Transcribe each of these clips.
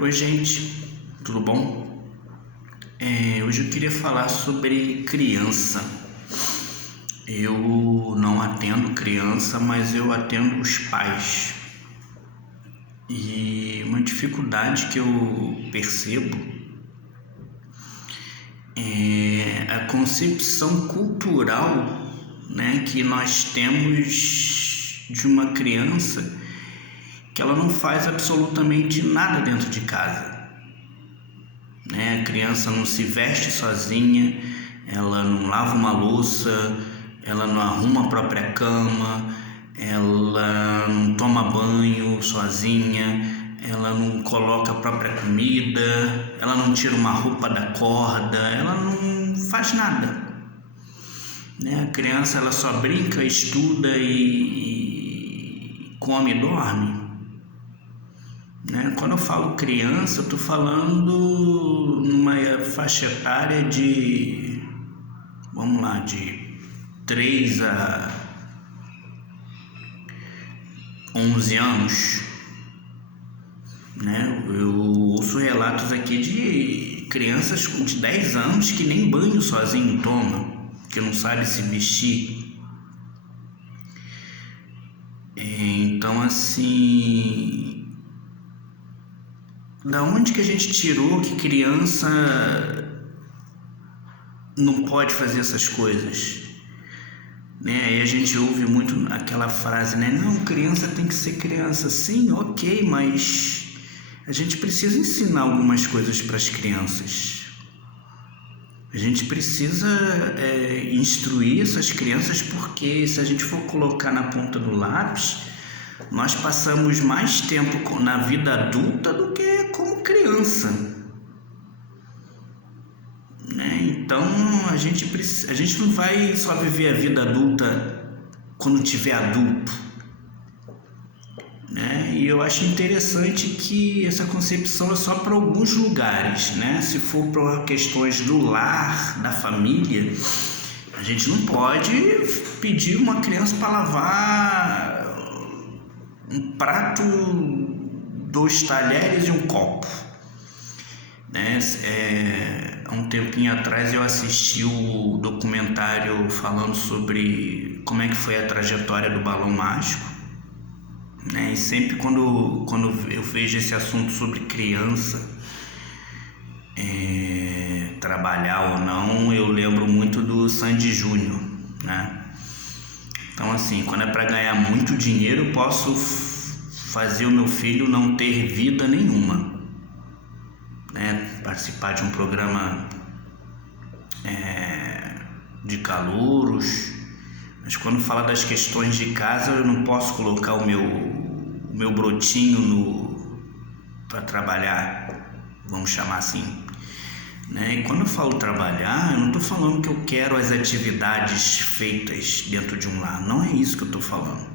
Oi, gente, tudo bom? Hoje eu queria falar sobre criança. Eu não atendo criança, mas eu atendo os pais. E uma dificuldade que eu percebo é a concepção cultural, né, que nós temos de uma criança que ela não faz absolutamente nada dentro de casa, né? A criança não se veste sozinha, ela não lava uma louça, ela não arruma a própria cama, ela não toma banho sozinha, ela não coloca a própria comida, ela não tira uma roupa da corda, ela não faz nada, né? A criança ela só brinca, estuda e come e dorme. Quando eu falo criança, eu estou falando numa faixa etária de 3 a 11 anos, né? Eu ouço relatos aqui de crianças de 10 anos que nem banho sozinho toma, que não sabe se vestir. Então, assim, da onde que a gente tirou que criança não pode fazer essas coisas? Né? Aí a gente ouve muito aquela frase, né? Não, criança tem que ser criança. Sim, ok, mas a gente precisa ensinar algumas coisas para as crianças. A gente precisa instruir essas crianças, porque se a gente for colocar na ponta do lápis, nós passamos mais tempo na vida adulta do que como criança, né? Então a gente não vai só viver a vida adulta quando tiver adulto, né? E eu acho interessante que essa concepção é só para alguns lugares, né? Se for para questões do lar, da família, a gente não pode pedir uma criança para lavar um prato, 2 talheres e um copo, né? Há um tempinho atrás eu assisti o documentário falando sobre como é que foi a trajetória do balão mágico, né? E sempre quando eu vejo esse assunto sobre criança, trabalhar ou não, eu lembro muito do Sandy Júnior, né? Então, assim, quando é para ganhar muito dinheiro, eu posso fazer o meu filho não ter vida nenhuma, né? Participar de um programa de calouros, mas quando fala das questões de casa, eu não posso colocar o meu brotinho para trabalhar, vamos chamar assim, né? E quando eu falo trabalhar, eu não estou falando que eu quero as atividades feitas dentro de um lar, não é isso que eu estou falando.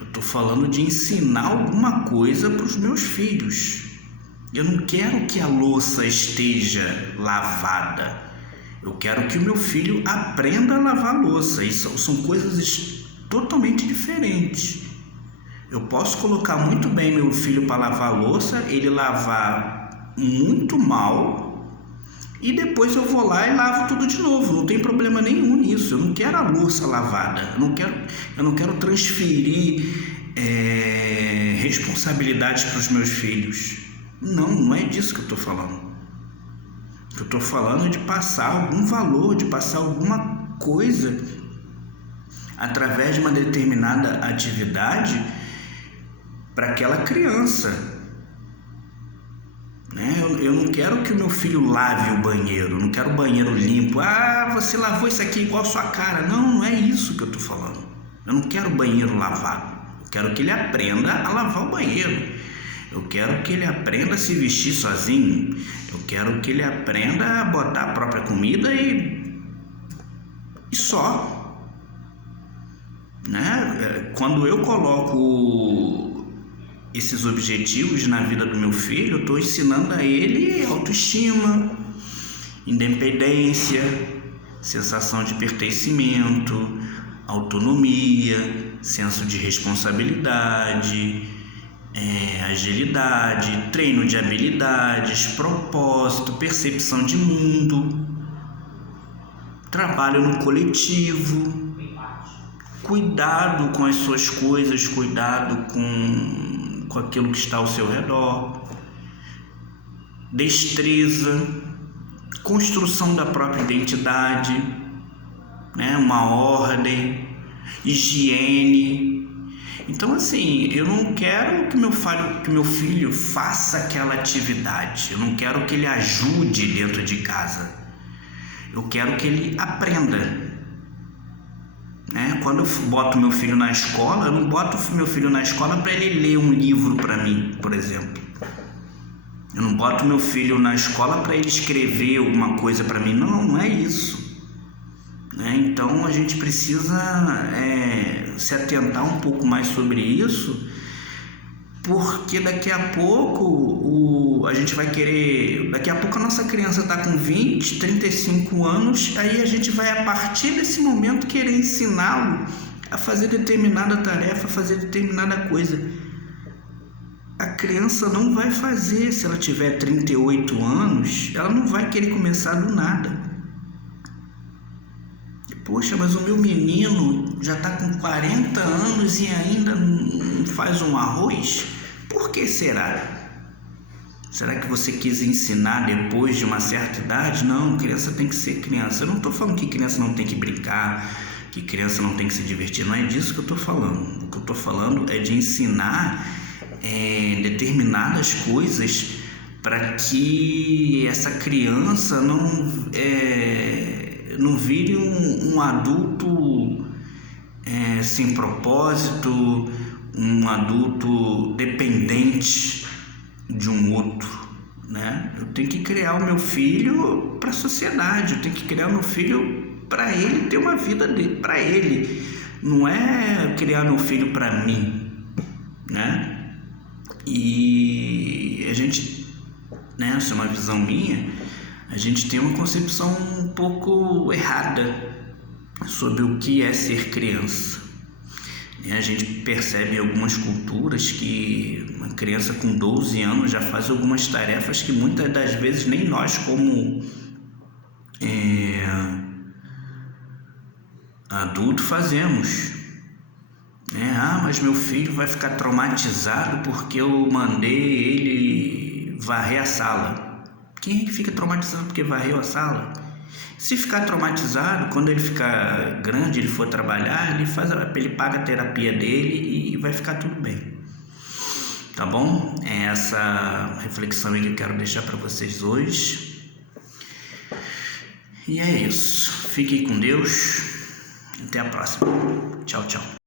Eu estou falando de ensinar alguma coisa para os meus filhos. Eu não quero que a louça esteja lavada, eu quero que o meu filho aprenda a lavar a louça. Isso são coisas totalmente diferentes. Eu posso colocar muito bem meu filho para lavar a louça, ele lavar muito mal, e depois eu vou lá e lavo tudo de novo, não tem problema nenhum nisso. Eu não quero a louça lavada, eu não quero transferir responsabilidades para os meus filhos. Não é disso que eu estou falando. Eu estou falando de passar algum valor, de passar alguma coisa através de uma determinada atividade para aquela criança. Eu não quero que o meu filho lave o banheiro, eu não quero o banheiro limpo. Você lavou isso aqui igual a sua cara. Não é isso que eu estou falando. Eu não quero o banheiro lavado. Eu quero que ele aprenda a lavar o banheiro. Eu quero que ele aprenda a se vestir sozinho. Eu quero que ele aprenda a botar a própria comida e só, né? Quando eu coloco esses objetivos na vida do meu filho, eu estou ensinando a ele autoestima, independência, sensação de pertencimento, autonomia, senso de responsabilidade, agilidade, treino de habilidades, propósito, percepção de mundo, trabalho no coletivo, cuidado com as suas coisas, cuidado com aquilo que está ao seu redor, destreza, construção da própria identidade, uma ordem, higiene. Então, assim, eu não quero que meu filho faça aquela atividade, eu não quero que ele ajude dentro de casa, eu quero que ele aprenda. Quando eu boto meu filho na escola, eu não boto meu filho na escola para ele ler um livro para mim, por exemplo. Eu não boto meu filho na escola para ele escrever alguma coisa para mim, não é isso. Então a gente precisa se atentar um pouco mais sobre isso, porque daqui a pouco a gente vai querer, daqui a pouco a nossa criança está com 20, 35 anos, aí a gente vai a partir desse momento querer ensiná-lo a fazer determinada tarefa, a fazer determinada coisa. A criança não vai fazer, se ela tiver 38 anos, ela não vai querer começar do nada. Poxa, mas o meu menino já está com 40 anos e ainda não faz um arroz? Por que será? Será que você quis ensinar depois de uma certa idade? Não, criança tem que ser criança. Eu não estou falando que criança não tem que brincar, que criança não tem que se divertir. Não é disso que eu estou falando. O que eu estou falando é de ensinar determinadas coisas para que essa criança não vire um adulto sem propósito, um adulto dependente de um outro, Eu tenho que criar o meu filho para a sociedade, eu tenho que criar o meu filho para ele ter uma vida para ele, não é criar meu filho para mim, E a gente, essa é uma visão minha, a gente tem uma concepção um pouco errada sobre o que é ser criança. A gente percebe em algumas culturas que uma criança com 12 anos já faz algumas tarefas que muitas das vezes nem nós como adulto fazemos. Mas meu filho vai ficar traumatizado porque eu mandei ele varrer a sala. Quem é que fica traumatizado porque varreu a sala? Se ficar traumatizado, quando ele ficar grande, ele for trabalhar, ele paga a terapia dele e vai ficar tudo bem. Tá bom? É essa reflexão aí que eu quero deixar para vocês hoje. E é isso. Fiquem com Deus. Até a próxima. Tchau, tchau.